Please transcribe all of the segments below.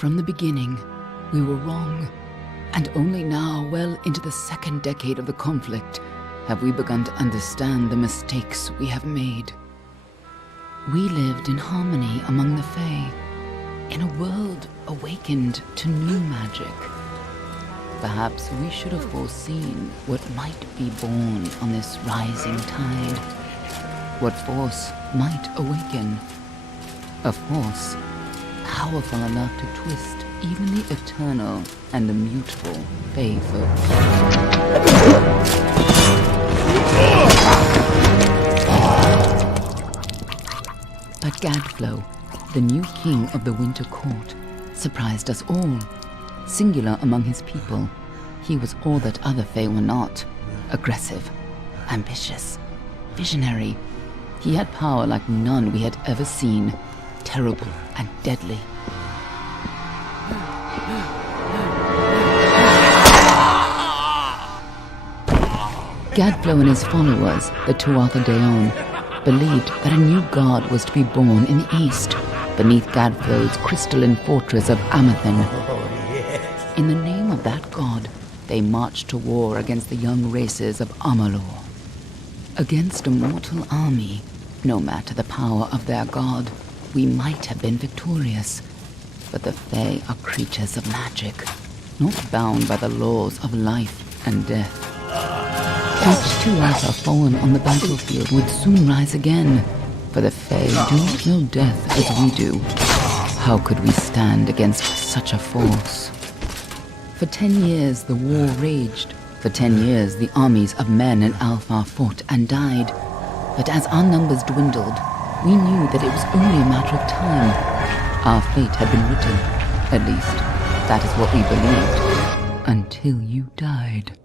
From the beginning, we were wrong, and only now, well into the second decade of the conflict, have we begun to understand the mistakes we have made. We lived in harmony among the Fae, in a world awakened to new magic. Perhaps we should have foreseen what might be born on this rising tide. What force might awaken. A force powerful enough to twist even the eternal and immutable Fae folk. But Gadflow, the new king of the Winter Court, surprised us all. Singular among his people, he was all that other Fae were not. Aggressive, ambitious, visionary. He had power like none we had ever seen, terrible and deadly. Gadflow and his followers, the Tuatha Deon, believed that a new god was to be born in the east, beneath Gadflow's crystalline fortress of Amathen. In the name of that god, they marched to war against the young races of Amalur. Against a mortal army, no matter the power of their god, we might have been victorious. But the Fae are creatures of magic, not bound by the laws of life and death. Each Tuatha fallen on the battlefield would soon rise again, for the Fae do not know death as we do. How could we stand against such a force? For 10 years the war raged. For 10 years the armies of Men and Alpha fought and died. But as our numbers dwindled, we knew that it was only a matter of time. Our fate had been written. At least, that is what we believed. Until you died.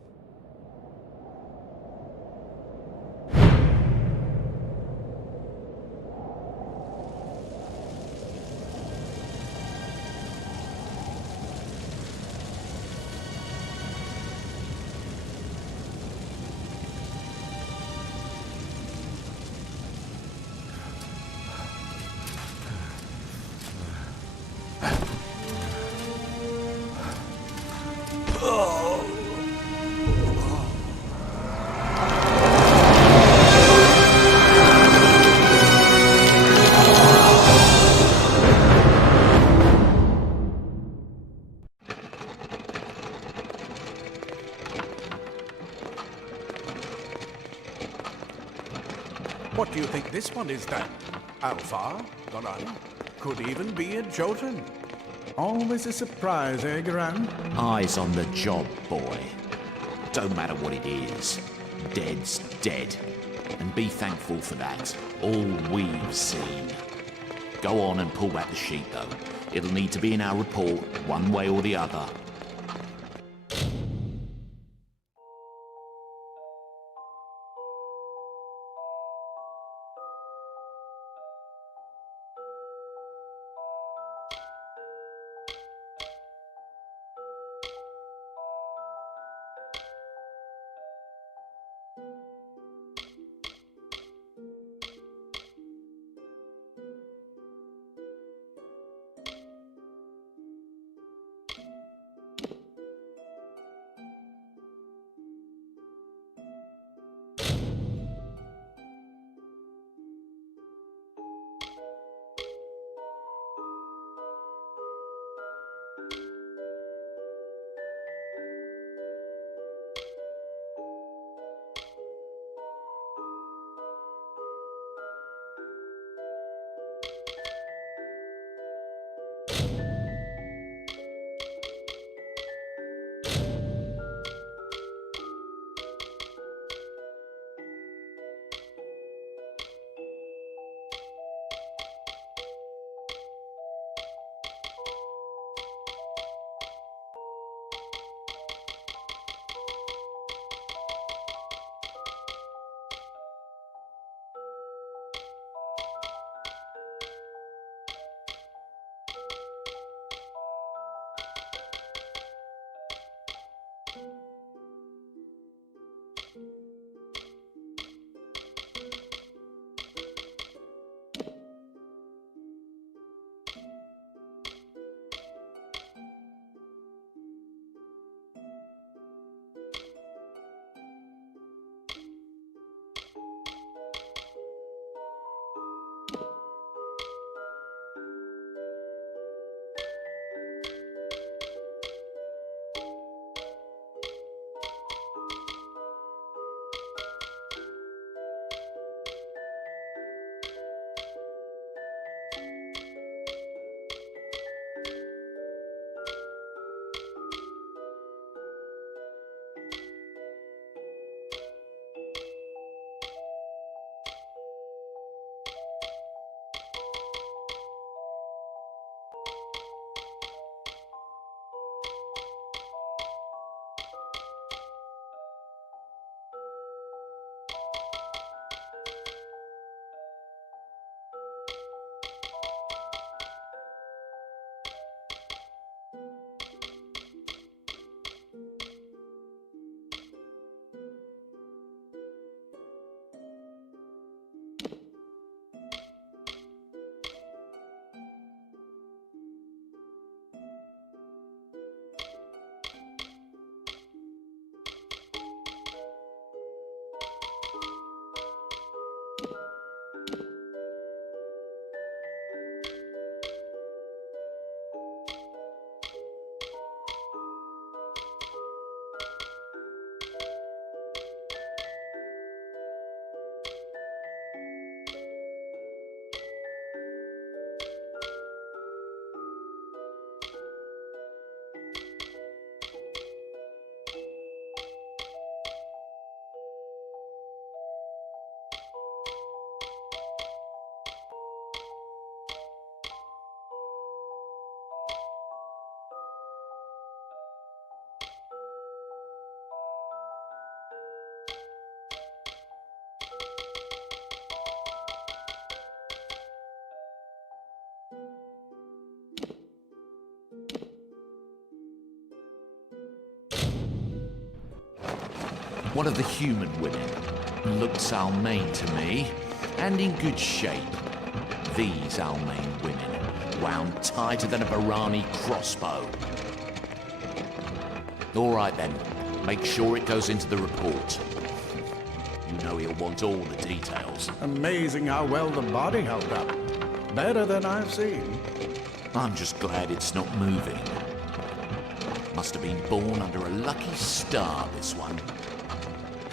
What do you think this one is then? Alpha? Garan? Could even be a Jotun. Always a surprise, eh, Garan? Eyes on the job, boy. Don't matter what it is. Dead's dead. And be thankful for that. All we've seen. Go on and pull back the sheet, though. It'll need to be in our report, one way or the other. One of the human women. Looks Almain to me, and in good shape. These Almain women, wound tighter than a Barani crossbow. All right then, make sure it goes into the report. You know he'll want all the details. Amazing how well the body held up. Better than I've seen. I'm just glad it's not moving. Must have been born under a lucky star, this one.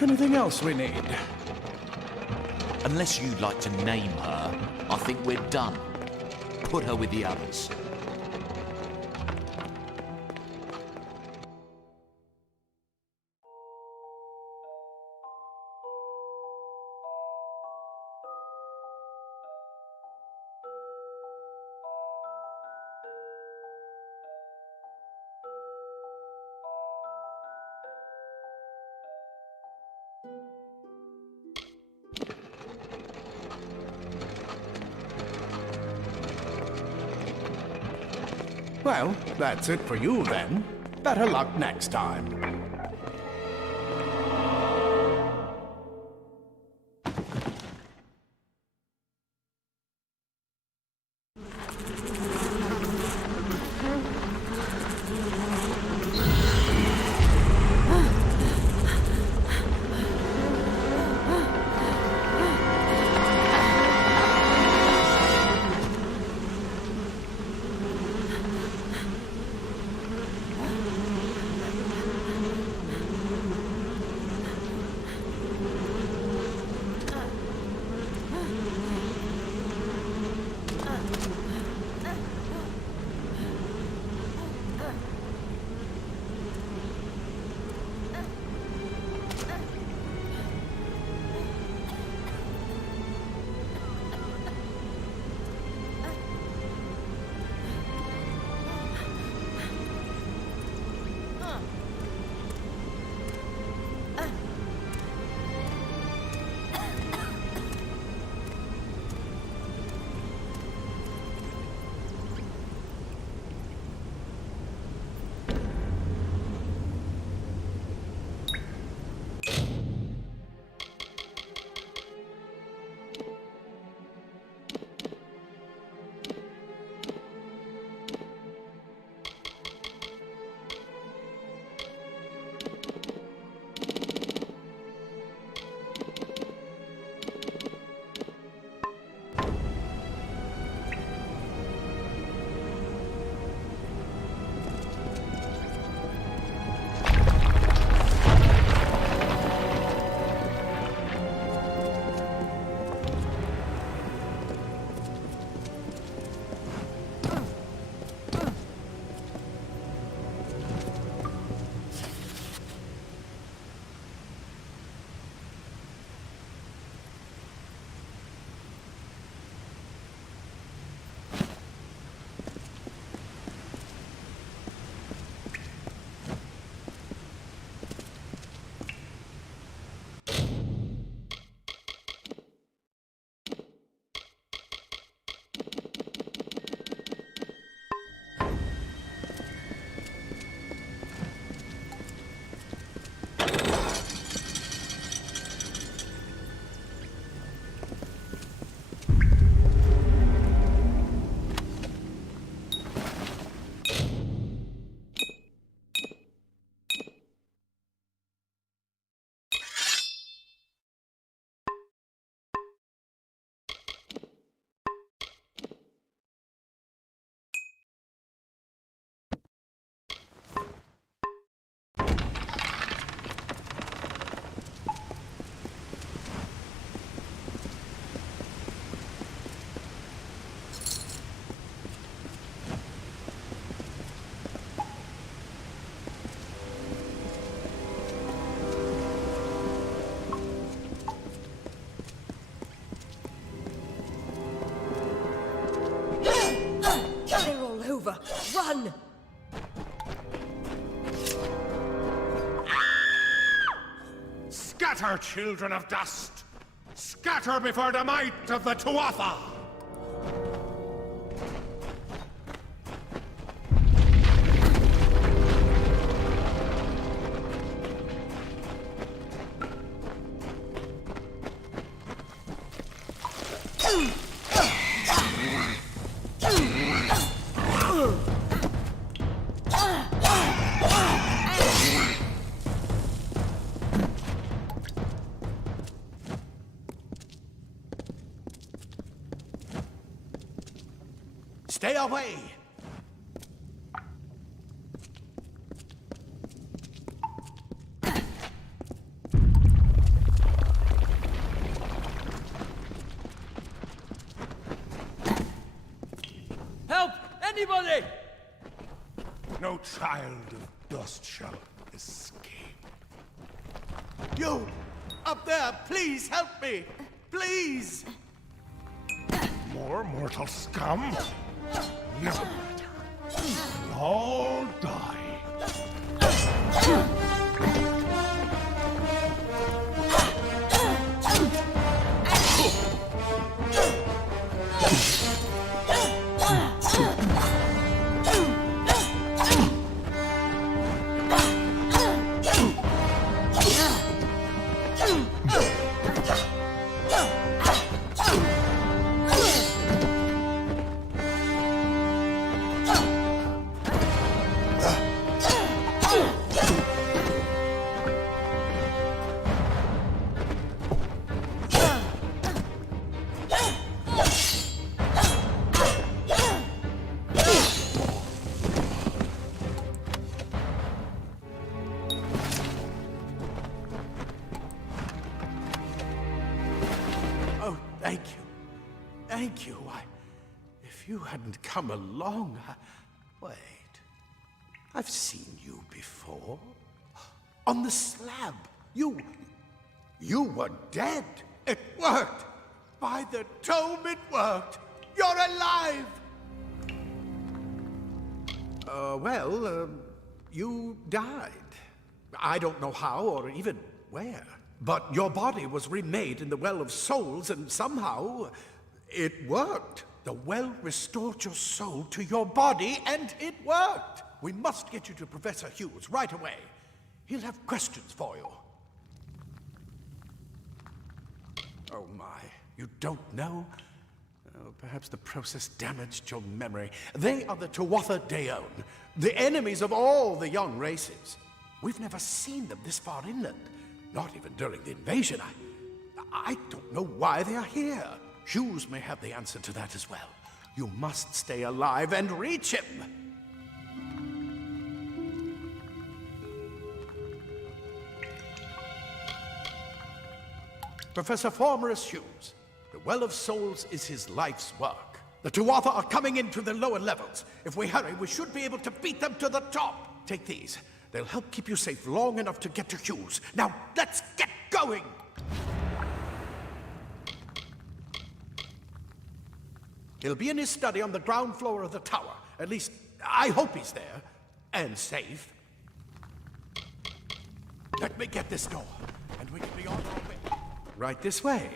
Anything else we need? Unless you'd like to name her, I think we're done. Put her with the others. Well, that's it for you then. Better luck next time. over! Run! Scatter, children of dust! Scatter before the might of the Tuatha! Stay away! Help! Anybody! No child of dust shall escape. You! Up there, please help me! Please! More mortal scum? Never matter. We'll all die. Oh, thank you. Thank you. If you hadn't come along, Wait. I've seen you before. On the slab. You were dead. It worked. By the tome, it worked. You're alive. You died. I don't know how or even where. But your body was remade in the Well of Souls, and somehow it worked. The well restored your soul to your body, and it worked. We must get you to Professor Hughes right away. He'll have questions for you. Oh my, you don't know? Oh, perhaps the process damaged your memory. They are the Tuatha Deon, the enemies of all the young races. We've never seen them this far inland, not even during the invasion. I don't know why they are here. Hughes may have the answer to that as well. You must stay alive and reach him. Professor Formorus Hughes. The Well of Souls is his life's work. The Tuatha are coming into the lower levels. If we hurry, we should be able to beat them to the top. Take these. They'll help keep you safe long enough to get to Hughes. Now, let's get going! He'll be in his study on the ground floor of the tower. At least, I hope he's there. And safe. Let me get this door, and we can be on our way. Right this way.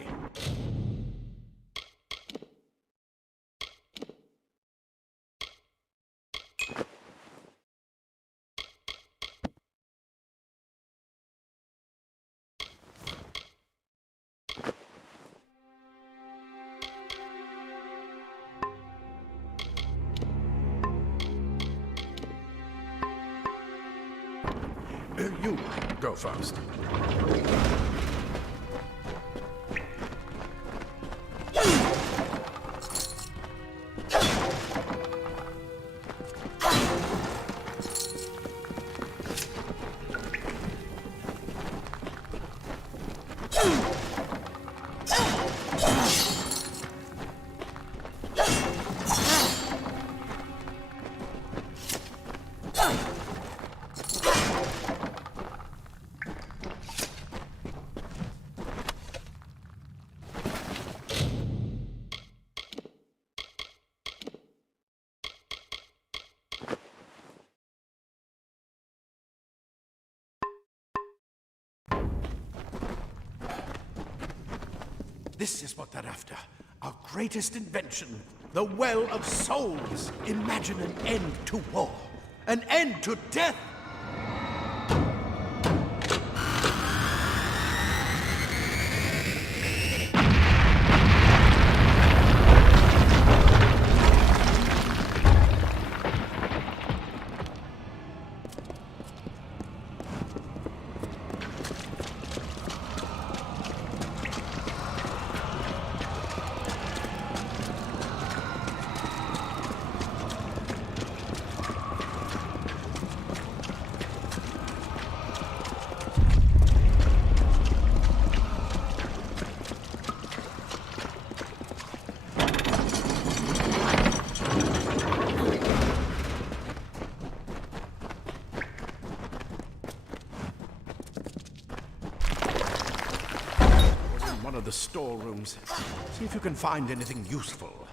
You go first. This is what they're after. Our greatest invention, the Well of Souls. Imagine an end to war, an end to death. the storerooms. See if you can find anything useful.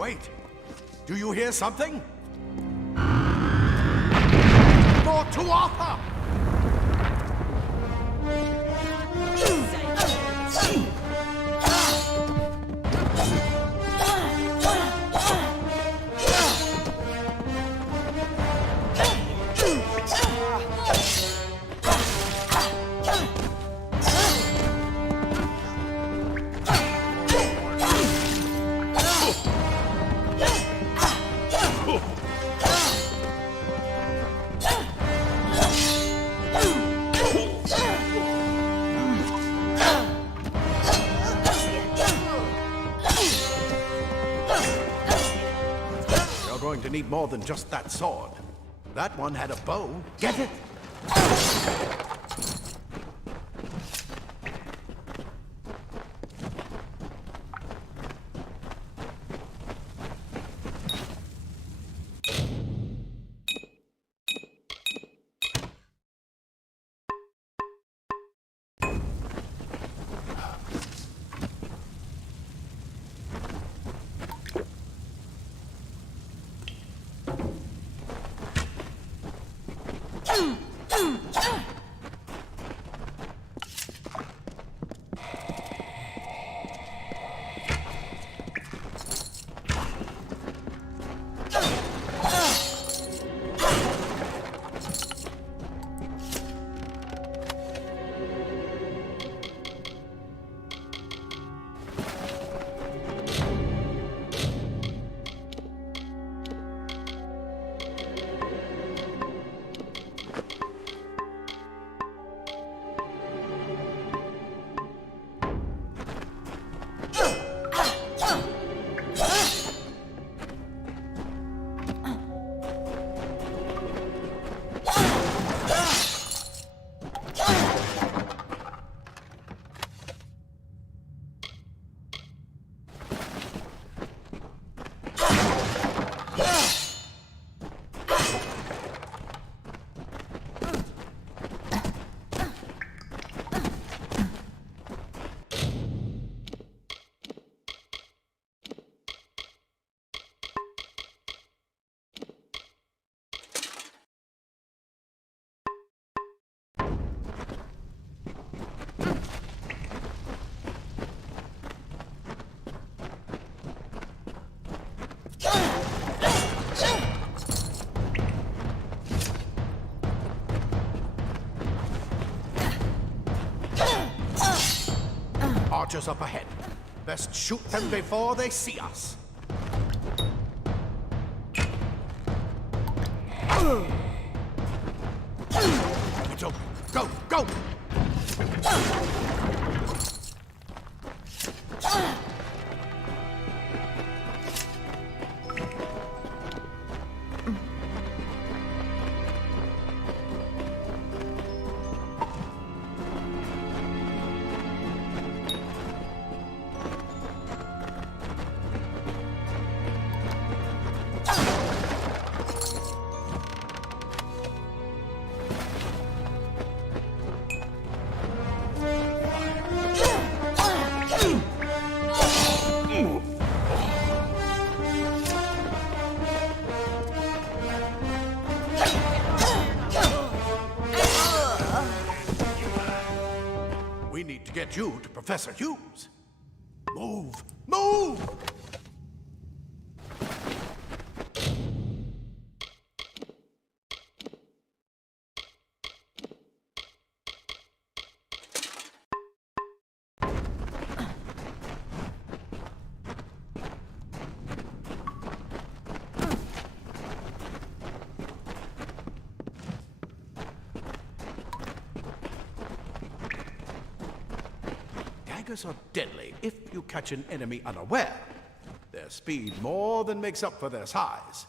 Wait! Do you hear something? More Tuatha! You're going to need more than just that sword. That one had a bow. Get it? Archers up ahead. Best shoot them before they see us. It's open. Go, go! We need to get you to Professor Hughes. Move! Move! Daggers are deadly if you catch an enemy unaware. They're Their speed more than makes up for their size.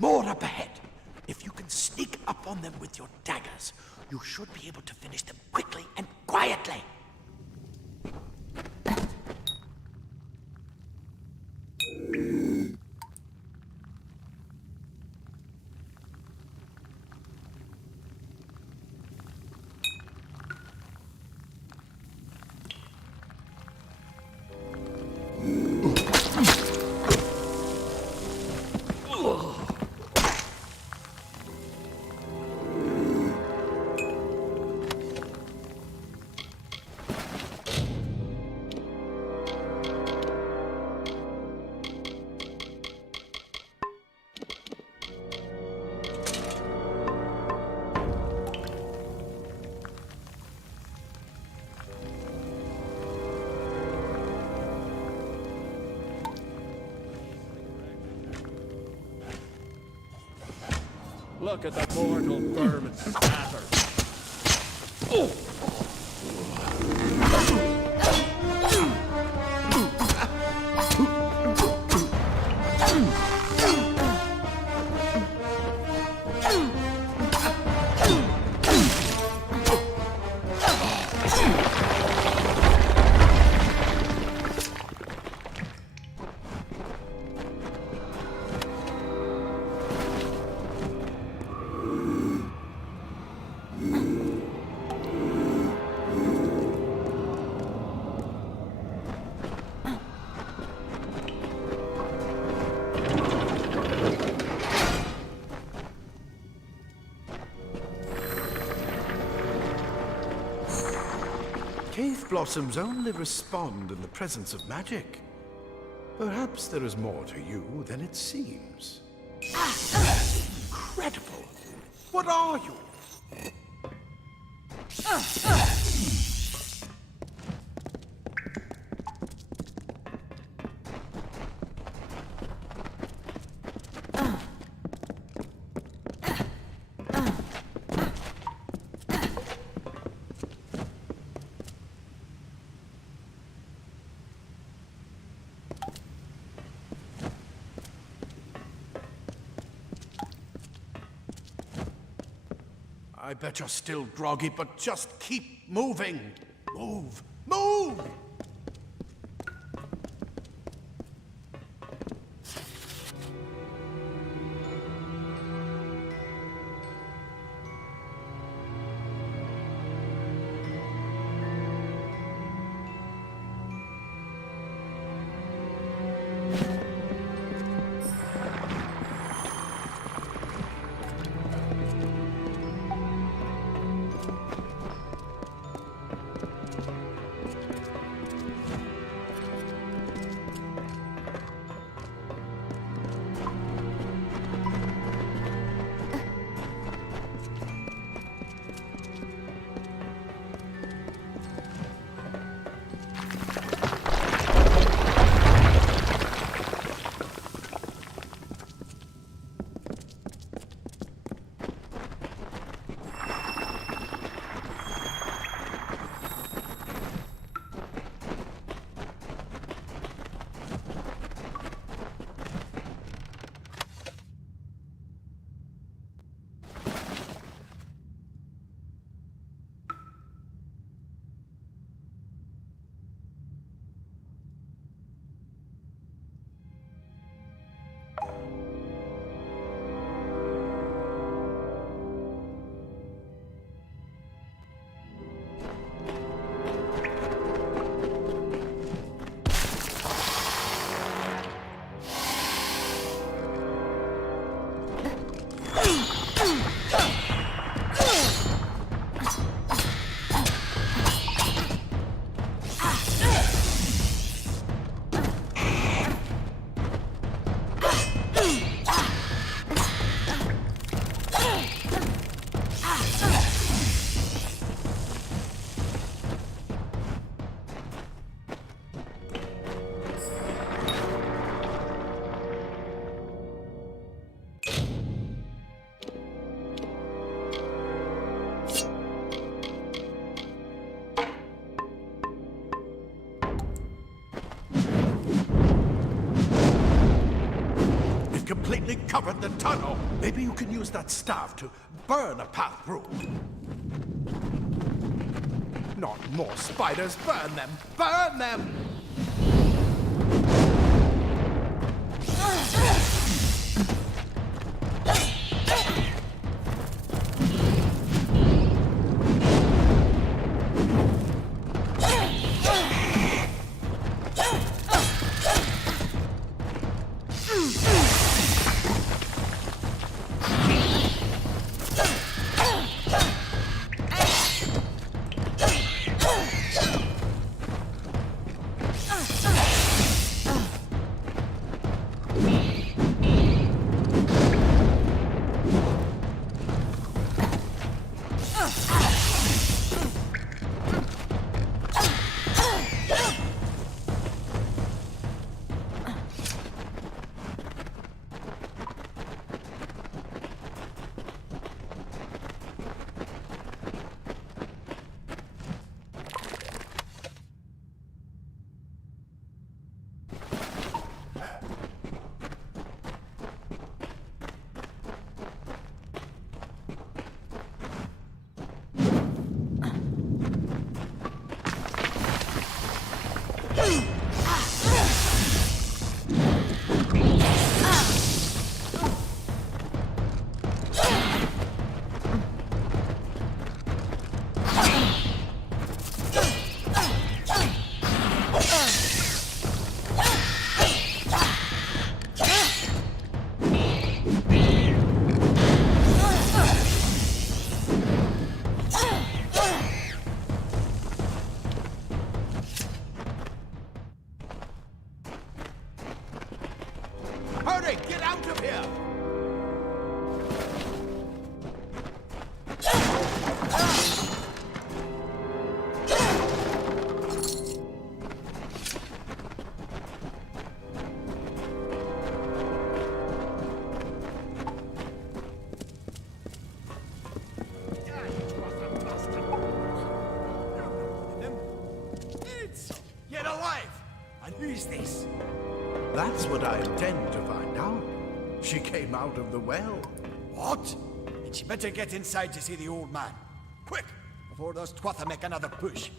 More up ahead. If you can sneak up on them with your daggers, you should be able to finish them quickly and quietly. Look at the mortal vermin scattered. Oh! Cave blossoms only respond in the presence of magic. Perhaps there is more to you than it seems. Incredible! What are you? I bet you're still groggy, but just keep moving. Move! Move! completely covered the tunnel. Maybe you can use that staff to burn a path through. Not more spiders. Burn them! Burn them! Hurry! Get out of here! Yet alive! And who's this? That's what I intend to find out. She came out of the well. What? Then she better get inside to see the old man. Quick! Before those twatha make another push.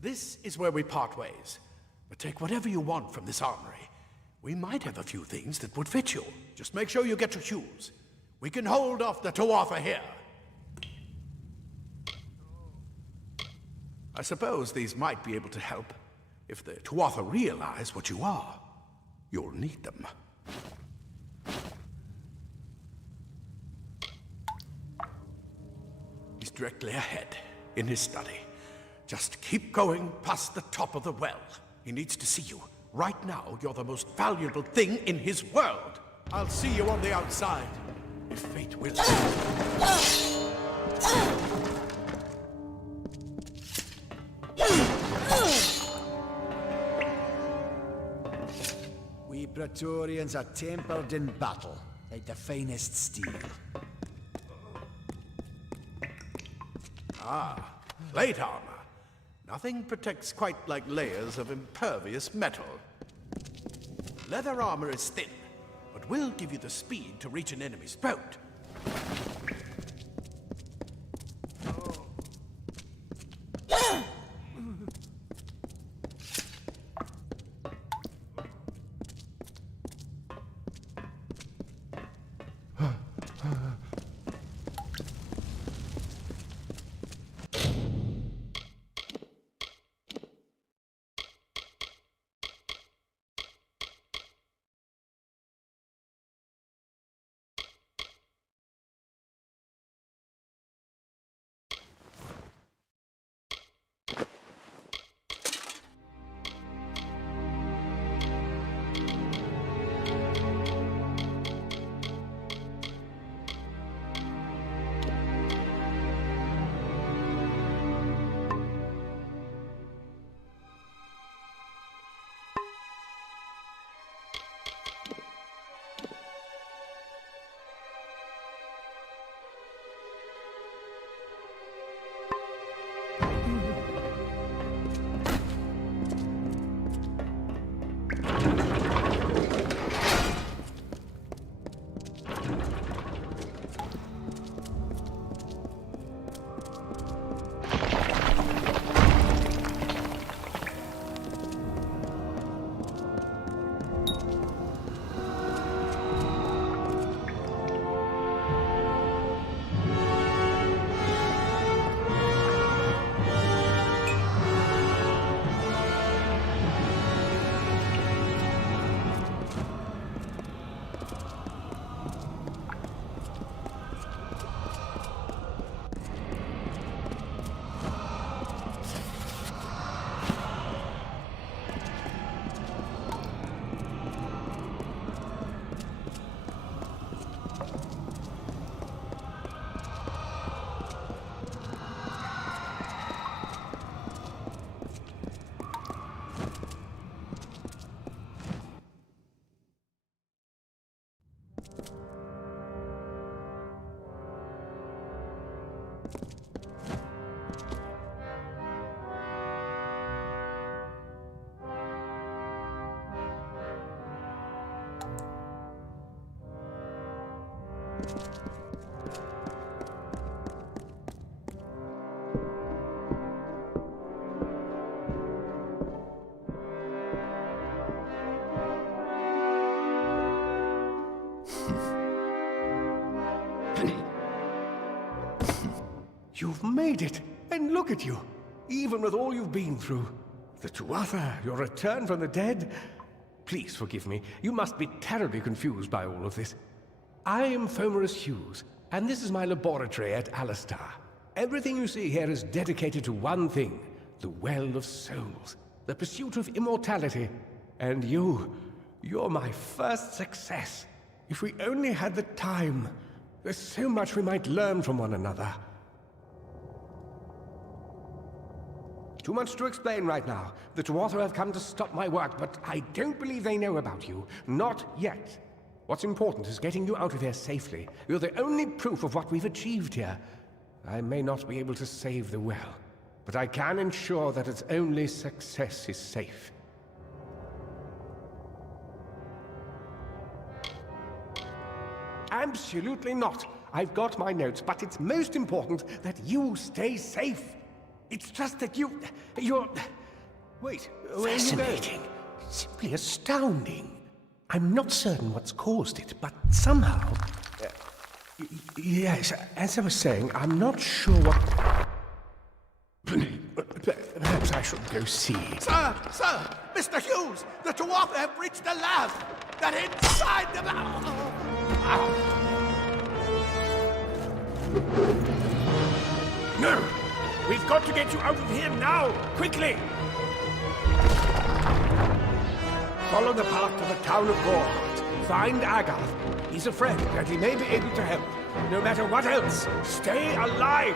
This is where we part ways. But take whatever you want from this armory. We might have a few things that would fit you. Just make sure you get your shoes. We can hold off the Tuatha here. I suppose these might be able to help. If the Tuatha realize what you are, you'll need them. He's directly ahead, in his study. Just keep going past the top of the well. He needs to see you. Right now, you're the most valuable thing in his world. I'll see you on the outside, if fate wills. We Praetorians are tempered in battle, like the finest steel. Plate armor. Nothing protects quite like layers of impervious metal. Leather armor is thin, but will give you the speed to reach an enemy's throat. You've made it, and look at you. Even with all you've been through. The Tuatha, your return from the dead. Please forgive me. You must be terribly confused by all of this. I am Fomerus Hughes, and this is my laboratory at Alistar. Everything you see here is dedicated to one thing, the Well of Souls, the pursuit of immortality. And you're my first success. If we only had the time, there's so much we might learn from one another. Too much to explain right now. The Tuatha have come to stop my work, but I don't believe they know about you. Not yet. What's important is getting you out of here safely. You're the only proof of what we've achieved here. I may not be able to save the well, but I can ensure that its only success is safe. Absolutely not. I've got my notes, but it's most important that you stay safe. It's just that you're... Wait, where are you going? Fascinating. Simply astounding. I'm not certain what's caused it, but somehow... Yes, as I was saying, I'm not sure what... Perhaps I should go see. Sir! Mr. Hughes! The Tuatha have reached the lab! They're inside the lab! No! We've got to get you out of here now! Quickly! Follow the path to the town of Gorhart. Find Agath. He's a friend, and he may be able to help. No matter what else, stay alive!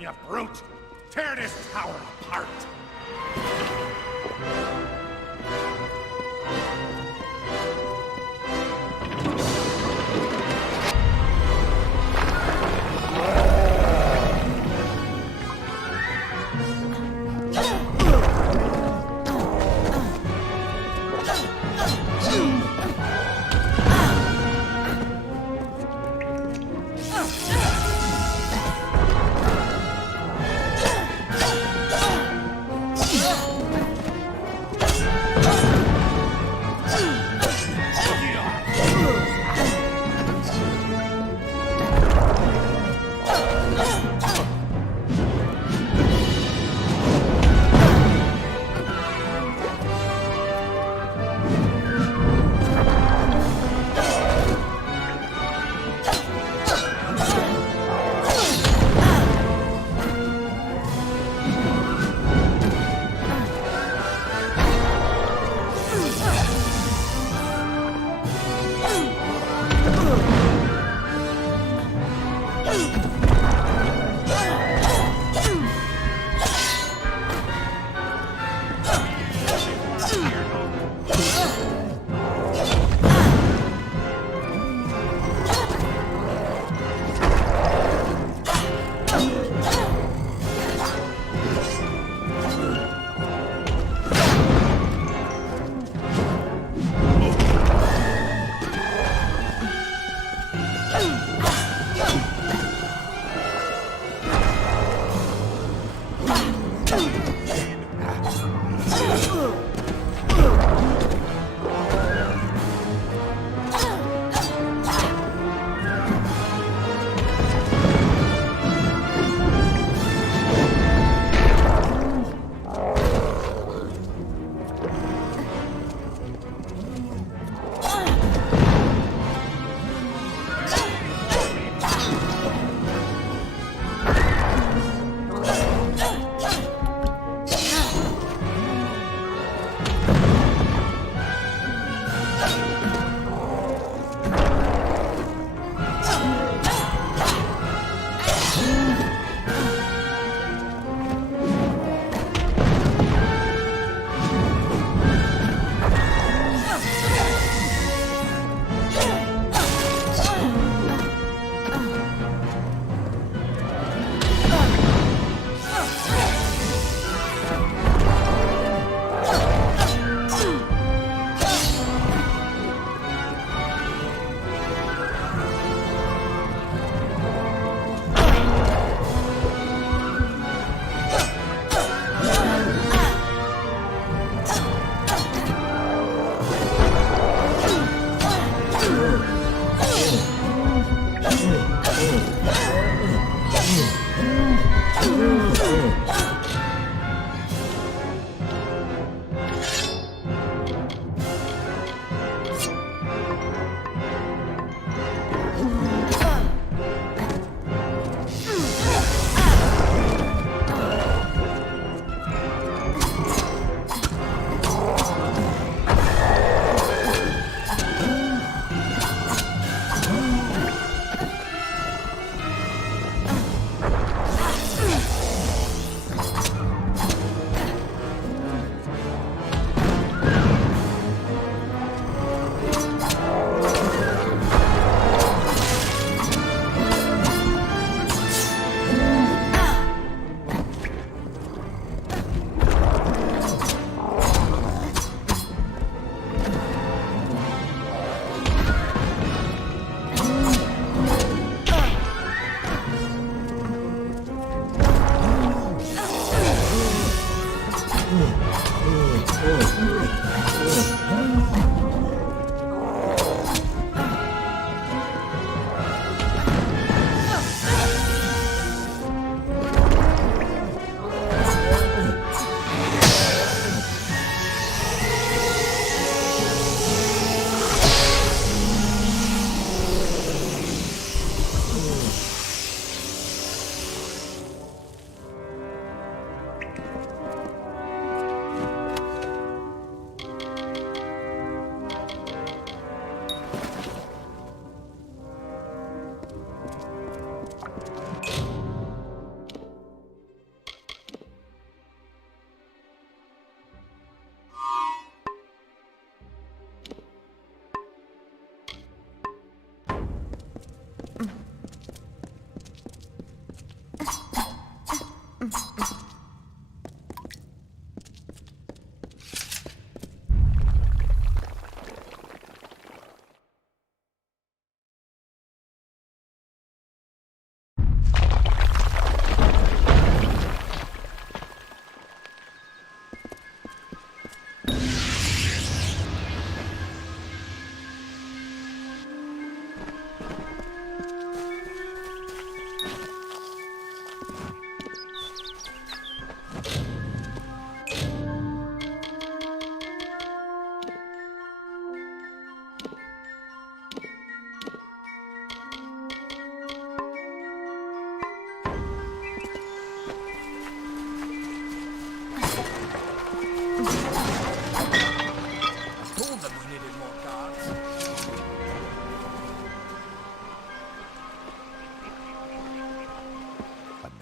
You brute! Tear this tower apart!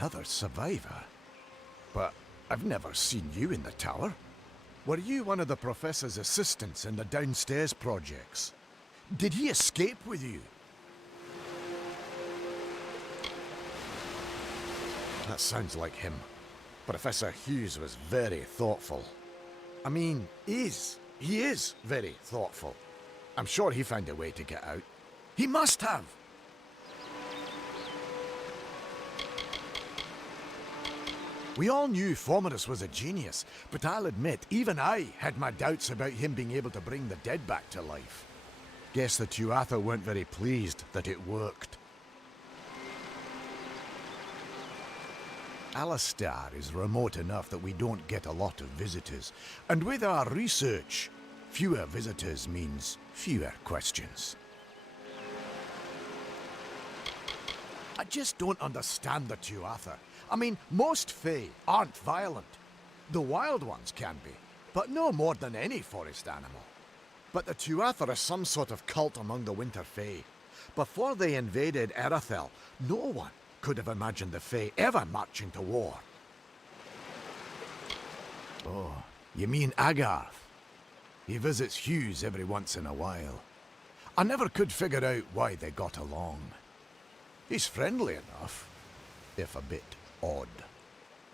Another survivor? But I've never seen you in the tower. Were you one of the Professor's assistants in the downstairs projects? Did he escape with you? That sounds like him. Professor Hughes was very thoughtful. I mean, he is very thoughtful. I'm sure he found a way to get out. He must have! We all knew Fomerus was a genius, but I'll admit, even I had my doubts about him being able to bring the dead back to life. Guess the Tuatha weren't very pleased that it worked. Alistar is remote enough that we don't get a lot of visitors, and with our research, fewer visitors means fewer questions. I just don't understand the Tuatha. I mean, most Fae aren't violent. The wild ones can be, but no more than any forest animal. But the Tuatha are some sort of cult among the Winter Fae. Before they invaded Erythel, no one could have imagined the Fae ever marching to war. Oh, you mean Agarth? He visits Hughes every once in a while. I never could figure out why they got along. He's friendly enough, if a bit odd.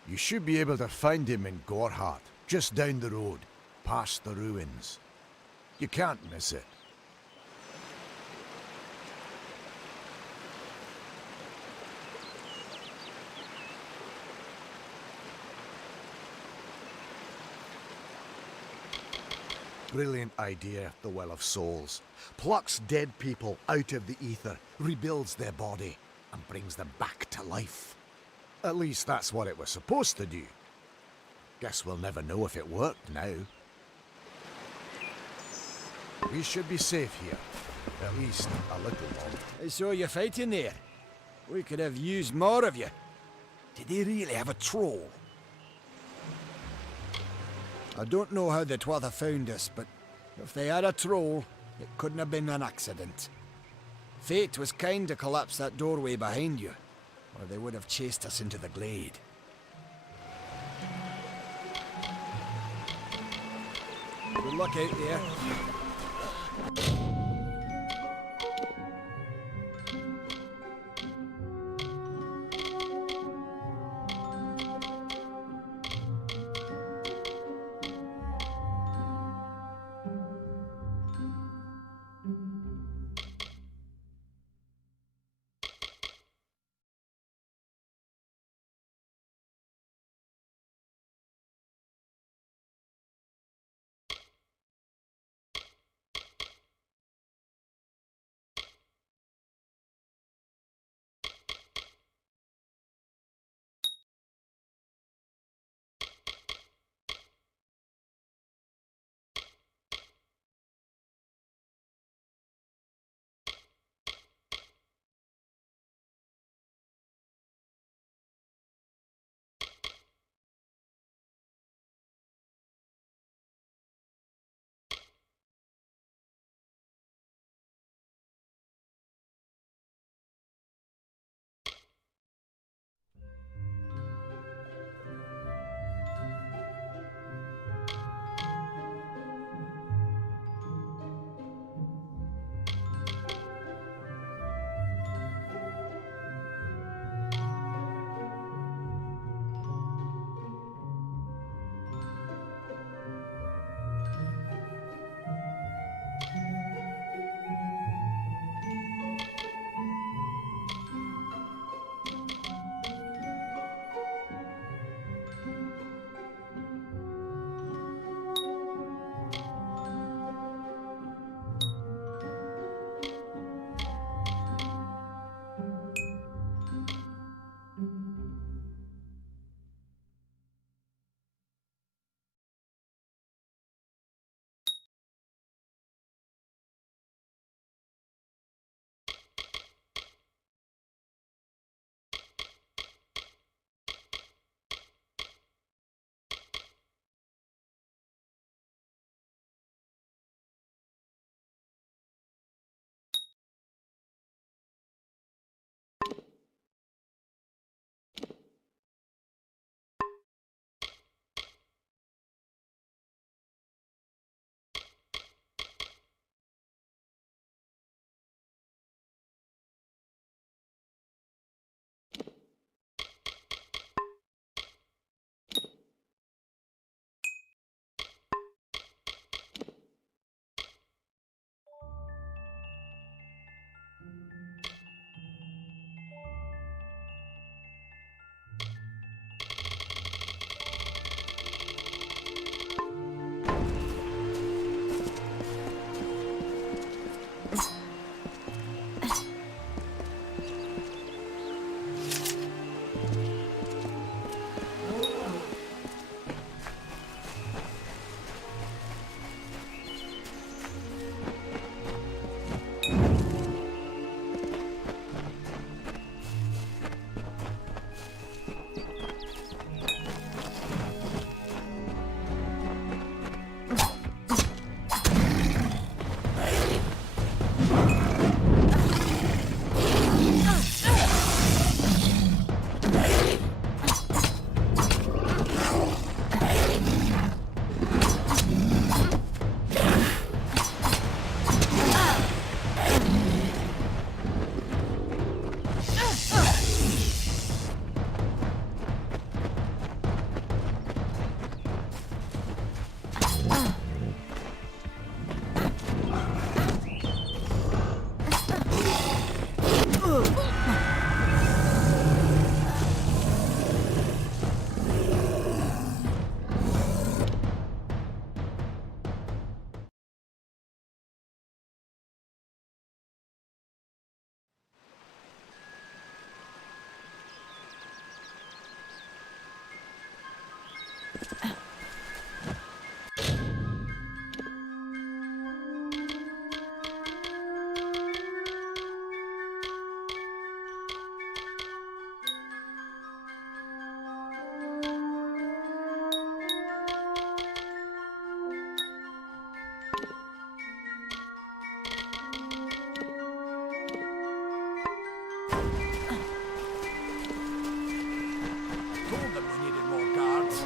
You should be able to find him in Gorhart, just down the road, past the ruins. You can't miss it. Brilliant idea, the Well of Souls. Plucks dead people out of the ether, rebuilds their body, and brings them back to life. At least that's what it was supposed to do. Guess we'll never know if it worked now. We should be safe here. At least a little longer. I saw you fighting there. We could have used more of you. Did they really have a troll? I don't know how the Tuatha found us, but if they had a troll, it couldn't have been an accident. Fate was kind to collapse that doorway behind you, or they would have chased us into the glade. Good luck out there. Told them we needed more guards.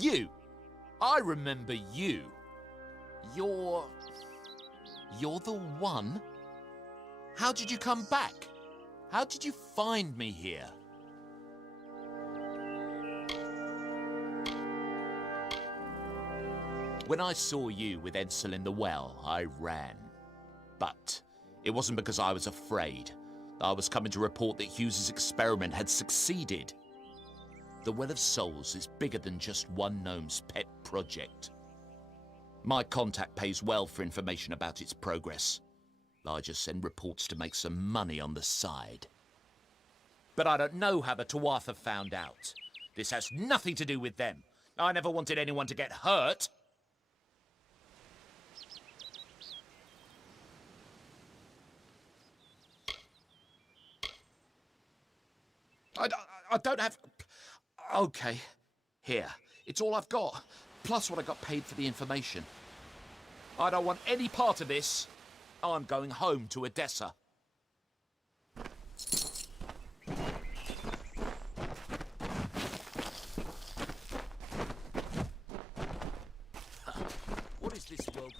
You! I remember you. You're the one? How did you come back? How did you find me here? When I saw you with Edsel in the well, I ran. But it wasn't because I was afraid. I was coming to report that Hughes's experiment had succeeded. The Well of Souls is bigger than just one gnome's pet project. My contact pays well for information about its progress. I just send reports to make some money on the side. But I don't know how the Tuatha found out. This has nothing to do with them. I never wanted anyone to get hurt. I don't have... Okay, here. It's all I've got, plus what I got paid for the information. I don't want any part of this. I'm going home to Odessa. What is this world?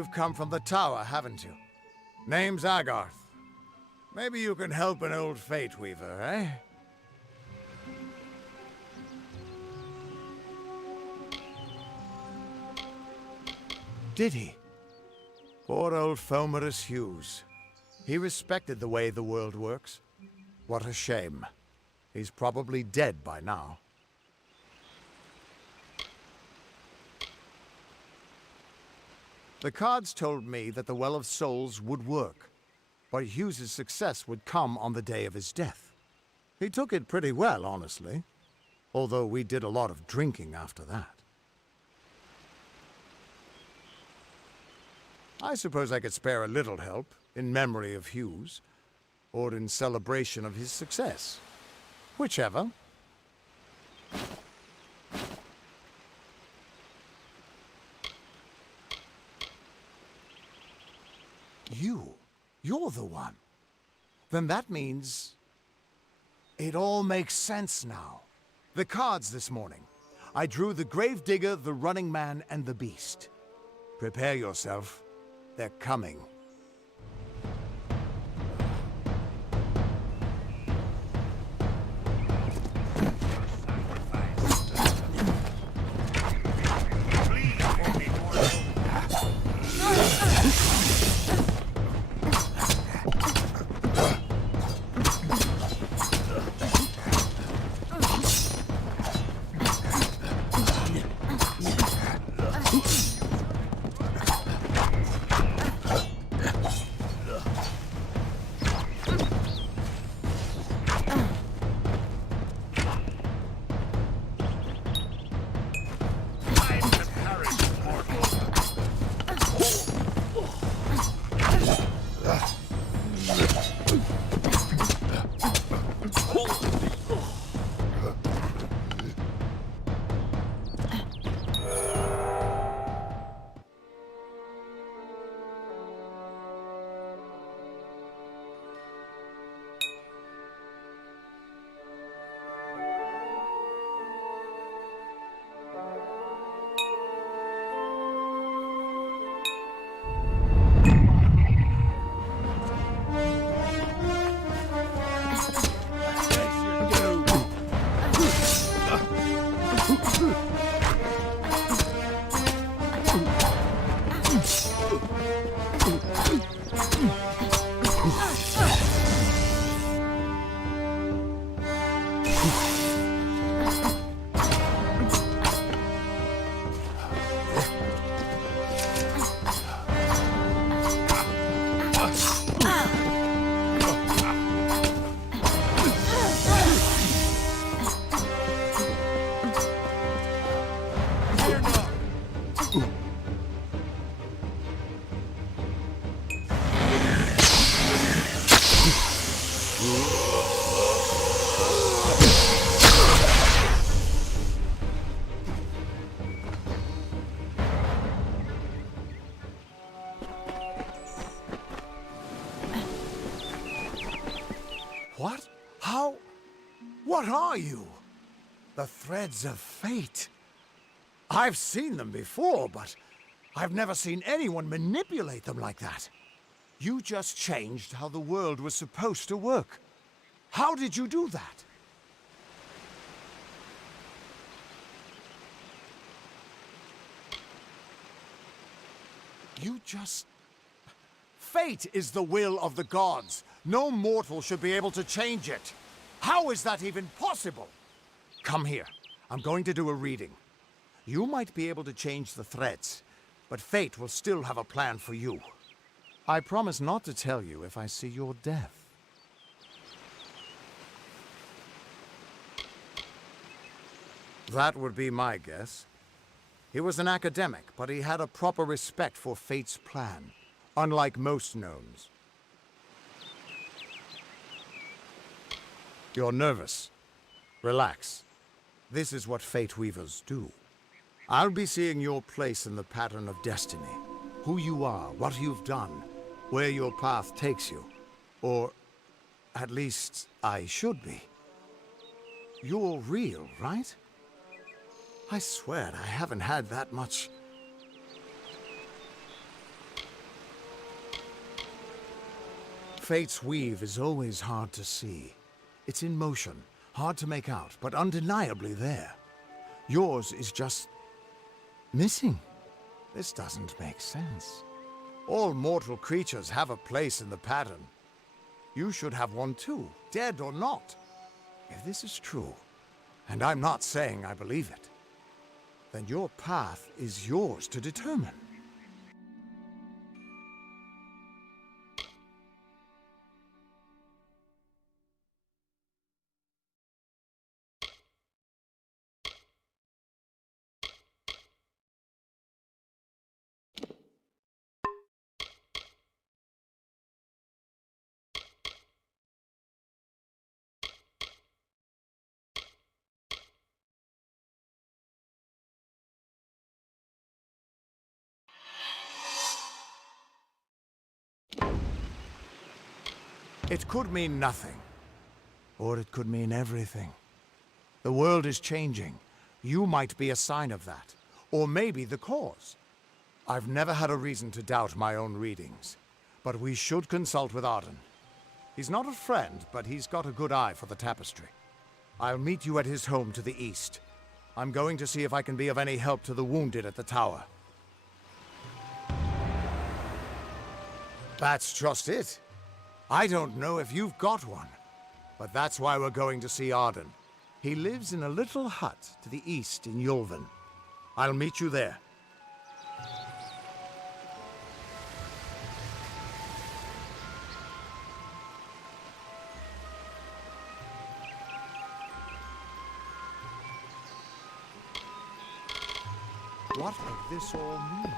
You've come from the tower, haven't you? Name's Agarth. Maybe you can help an old Fate Weaver, eh? Did he? Poor old Fomerus Hughes. He respected the way the world works. What a shame. He's probably dead by now. The cards told me that the Well of Souls would work, but Hughes's success would come on the day of his death. He took it pretty well, honestly, although we did a lot of drinking after that. I suppose I could spare a little help in memory of Hughes, or in celebration of his success. Whichever. You're the one. Then that means it all makes sense now. The cards this morning. I drew the Gravedigger, the Running Man, and the Beast. Prepare yourself. They're coming. What? How? What are you? The threads of fate. I've seen them before, but I've never seen anyone manipulate them like that. You just changed how the world was supposed to work. How did you do that? You just... Fate is the will of the gods. No mortal should be able to change it. How is that even possible? Come here. I'm going to do a reading. You might be able to change the threads, but fate will still have a plan for you. I promise not to tell you if I see your death. That would be my guess. He was an academic, but he had a proper respect for fate's plan, unlike most gnomes. You're nervous. Relax. This is what Fate Weavers do. I'll be seeing your place in the pattern of destiny. Who you are, what you've done, where your path takes you. Or, at least, I should be. You're real, right? I swear I haven't had that much... Fate's weave is always hard to see. It's in motion, hard to make out, but undeniably there. Yours is just missing. This doesn't make sense. All mortal creatures have a place in the pattern. You should have one too, dead or not. If this is true, and I'm not saying I believe it, then your path is yours to determine. It could mean nothing, or it could mean everything. The world is changing. You might be a sign of that, or maybe the cause. I've never had a reason to doubt my own readings, but we should consult with Arden. He's not a friend, but he's got a good eye for the tapestry. I'll meet you at his home to the east. I'm going to see if I can be of any help to the wounded at the tower. That's just it. I don't know if you've got one, but that's why we're going to see Arden. He lives in a little hut to the east in Yulven. I'll meet you there. What does this all mean?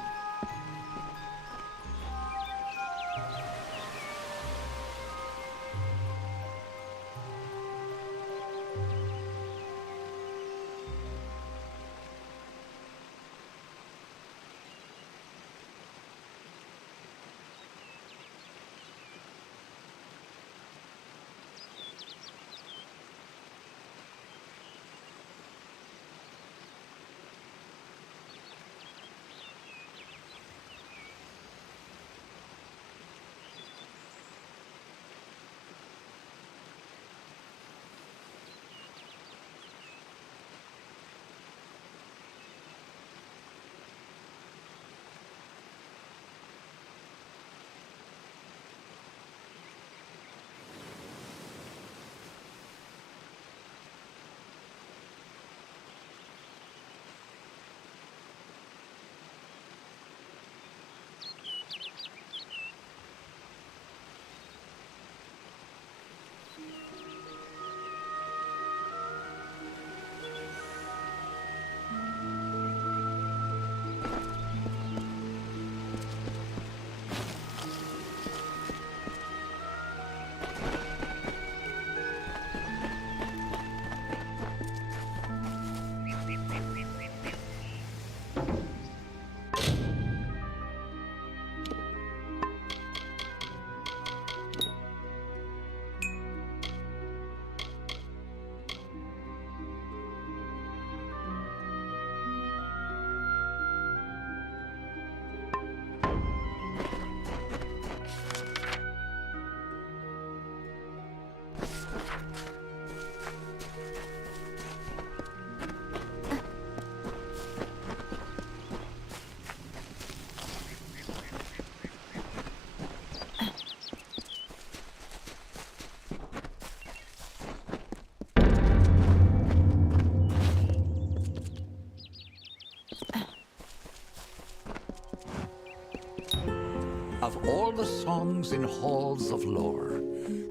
Of all the songs in halls of lore,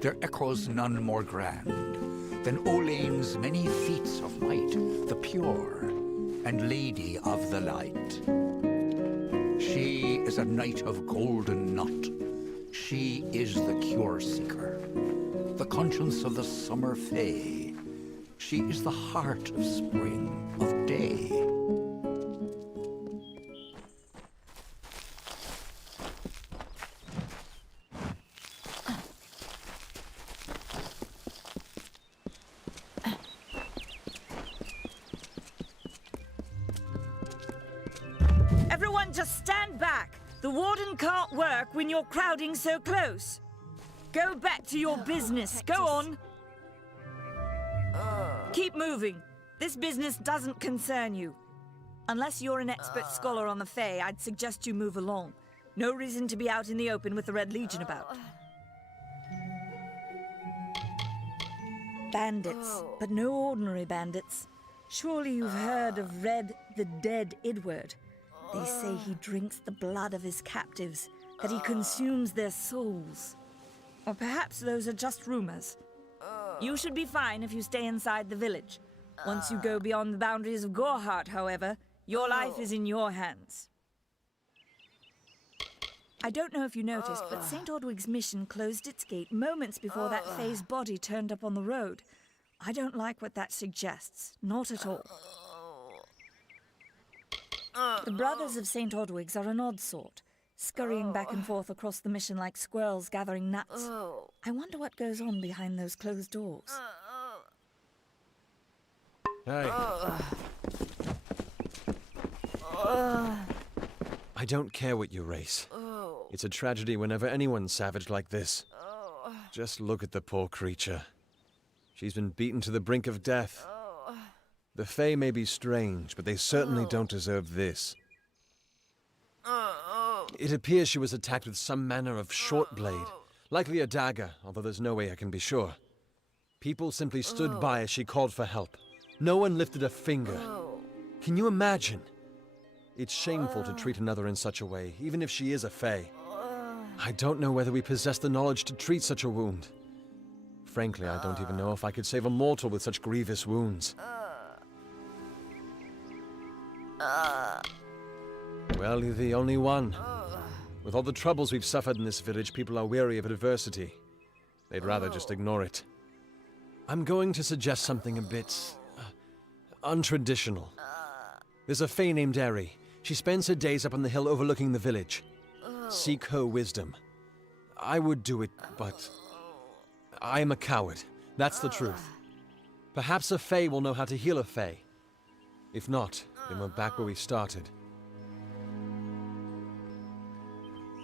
there echoes none more grand than Olain's many feats of might, the pure and lady of the light. She is a knight of golden knot. She is the cure seeker, the conscience of the summer fae. She is the heart of spring, of day. Everyone just stand back! The warden can't work when you're crowding so close. Go back to your business. Go on. Keep moving. This business doesn't concern you. Unless you're an expert scholar on the Fae, I'd suggest you move along. No reason to be out in the open with the Red Legion about. Bandits, but no ordinary bandits. Surely you've heard of Red the Dead Idward. They say he drinks the blood of his captives, that he consumes their souls. Or perhaps those are just rumors. You should be fine if you stay inside the village. Once you go beyond the boundaries of Gorhart, however, your life is in your hands. I don't know if you noticed, but St. Ordwig's mission closed its gate moments before that Fae's body turned up on the road. I don't like what that suggests. Not at all. The brothers of St. Ordwig's are an odd sort, scurrying back and forth across the mission like squirrels gathering nuts. I wonder what goes on behind those closed doors. Hey. I don't care what you race. It's a tragedy whenever anyone's savage like this. Just look at the poor creature. She's been beaten to the brink of death. The Fae may be strange, but they certainly don't deserve this. It appears she was attacked with some manner of short blade, likely a dagger, although there's no way I can be sure. People simply stood by as she called for help. No one lifted a finger. Can you imagine? It's shameful to treat another in such a way, even if she is a Fae. I don't know whether we possess the knowledge to treat such a wound. Frankly, I don't even know if I could save a mortal with such grievous wounds. Well, you're the only one. With all the troubles we've suffered in this village, people are weary of adversity. They'd rather just ignore it. I'm going to suggest something a bit untraditional. There's a Fae named Eri. She spends her days up on the hill overlooking the village. Seek her wisdom. I would do it, but I am a coward. That's the truth. Perhaps a Fae will know how to heal a Fae. If not, then we're back where we started.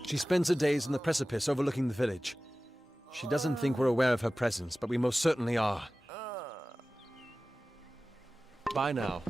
She spends her days on the precipice overlooking the village. She doesn't think we're aware of her presence, but we most certainly are. Bye now.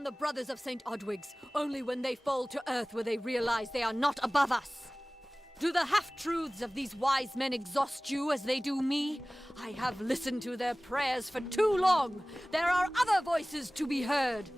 down the brothers of St. Odwig's. Only when they fall to earth will they realize they are not above us. Do the half-truths of these wise men exhaust you as they do me? I have listened to their prayers for too long. There are other voices to be heard.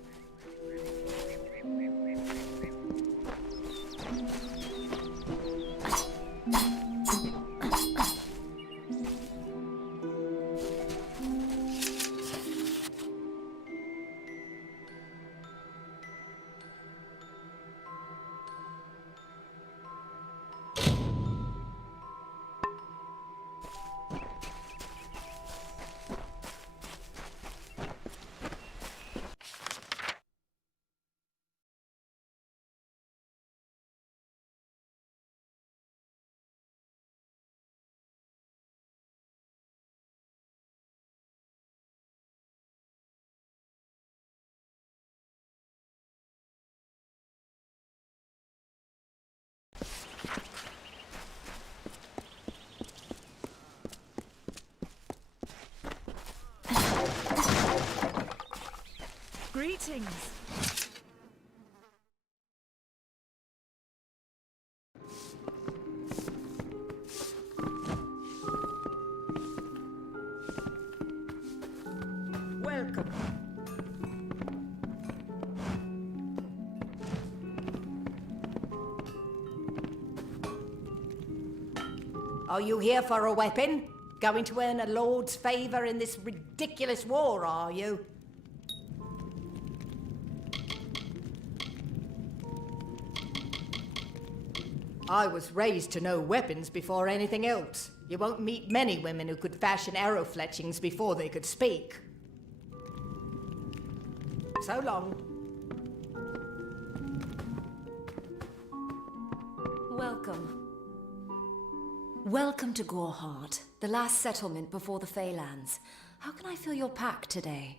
Greetings. Welcome. Are you here for a weapon? Going to earn a lord's favor in this ridiculous war, are you? I was raised to know weapons before anything else. You won't meet many women who could fashion arrow fletchings before they could speak. So long. Welcome. Welcome to Goreheart, the last settlement before the Feylands. How can I fill your pack today?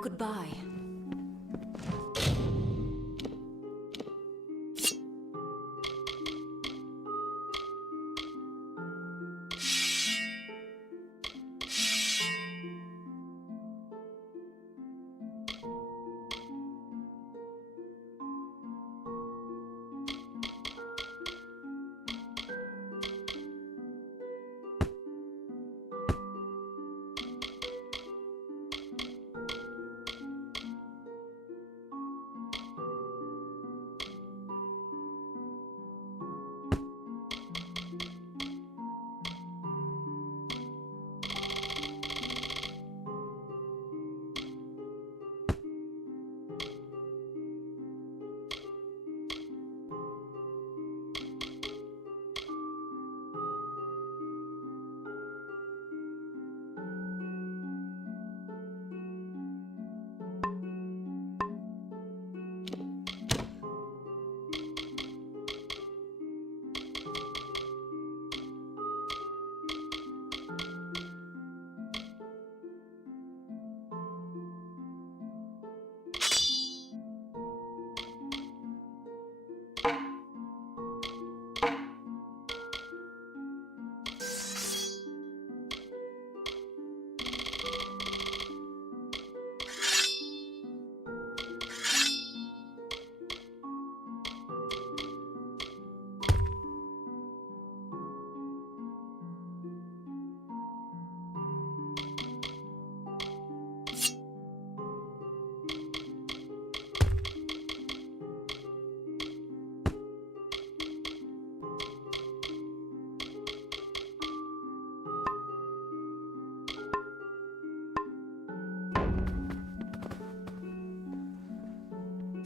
Goodbye.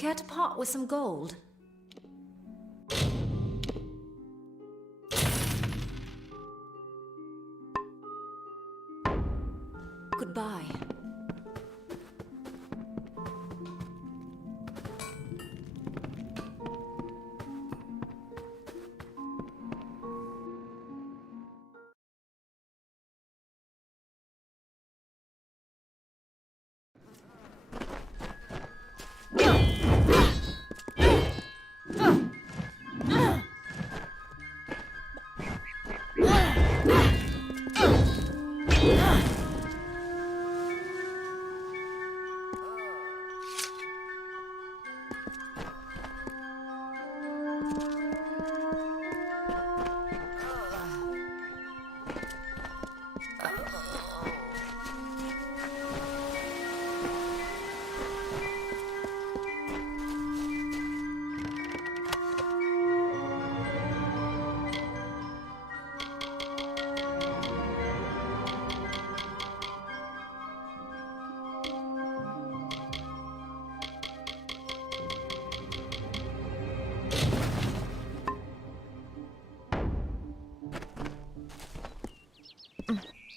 Care to part with some gold? Goodbye.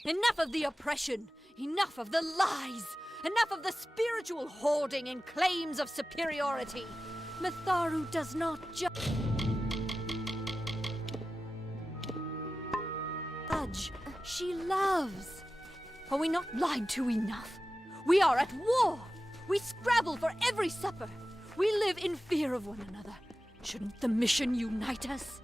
Enough of the oppression! Enough of the lies! Enough of the spiritual hoarding and claims of superiority! Mitharu does not judge. She loves. Are we not lied to enough? We are at war! We scrabble for every supper! We live in fear of one another. Shouldn't the mission unite us?